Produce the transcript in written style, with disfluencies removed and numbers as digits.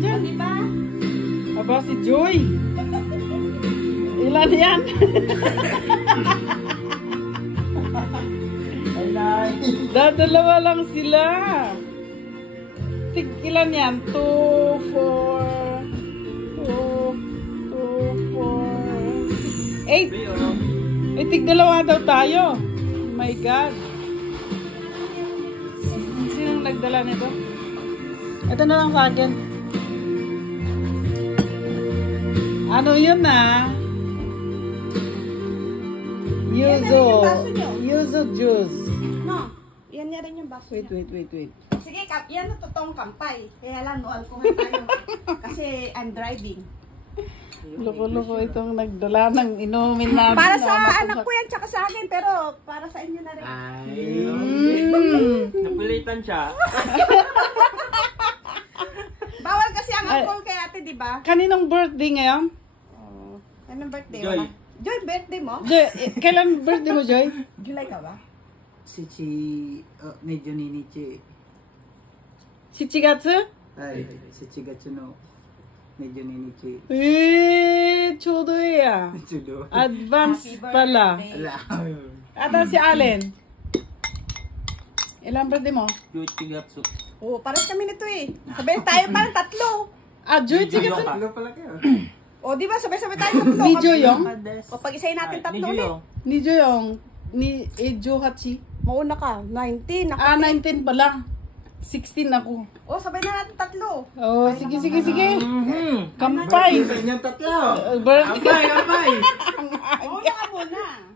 dyan. Diba? Aba, si Joy. Ilan yan? Dadalawa lang sila. Ilan yan? 2, 4, 8. Tig-dalawa daw tayo. Oh my God. Sinong nagdala nito? Ito na lang sa akin. Ano yun na? Yuzu juice. No, yan niya rin yung baso Wait. Sige, yan na totoong kampay. Kaya lang, no alcohol tayo. Kasi I'm driving. Loko-loko itong nagdala ng inumin namin. Para sa anak ko yan, tsaka sa akin. Pero para sa inyo na rin. Napilitan siya. Bawal kasi ang alcohol kay ate, di ba? Kaninong birthday ngayon? Anong birthday? Joy. Joy, birthday mo? Joy, kailan birthday mo, Joy? July ka ba? 7日 7月? はい7月の22日 ちょうどいいや。ちょっと Advance pala. Ata si Allen. Ilang birthday mo? 11 gatsu. Oo, paras kami nito eh. Sabay tayo parang tatlo. Joy, 7月? Ano pala kayo? O, di ba? Sabay-sabay tayo tatlo. Ni Joyong? O, pag-isayin natin tatlo ulit. Ni Joyong? Ni Johachi? Mauna ka. 19. Ako 19 pa lang. 16 ako. O, sabay na natin tatlo. Oh, sige. Kampay. Sa inyong tatlo. Birthday. Abay! Mauna ka muna.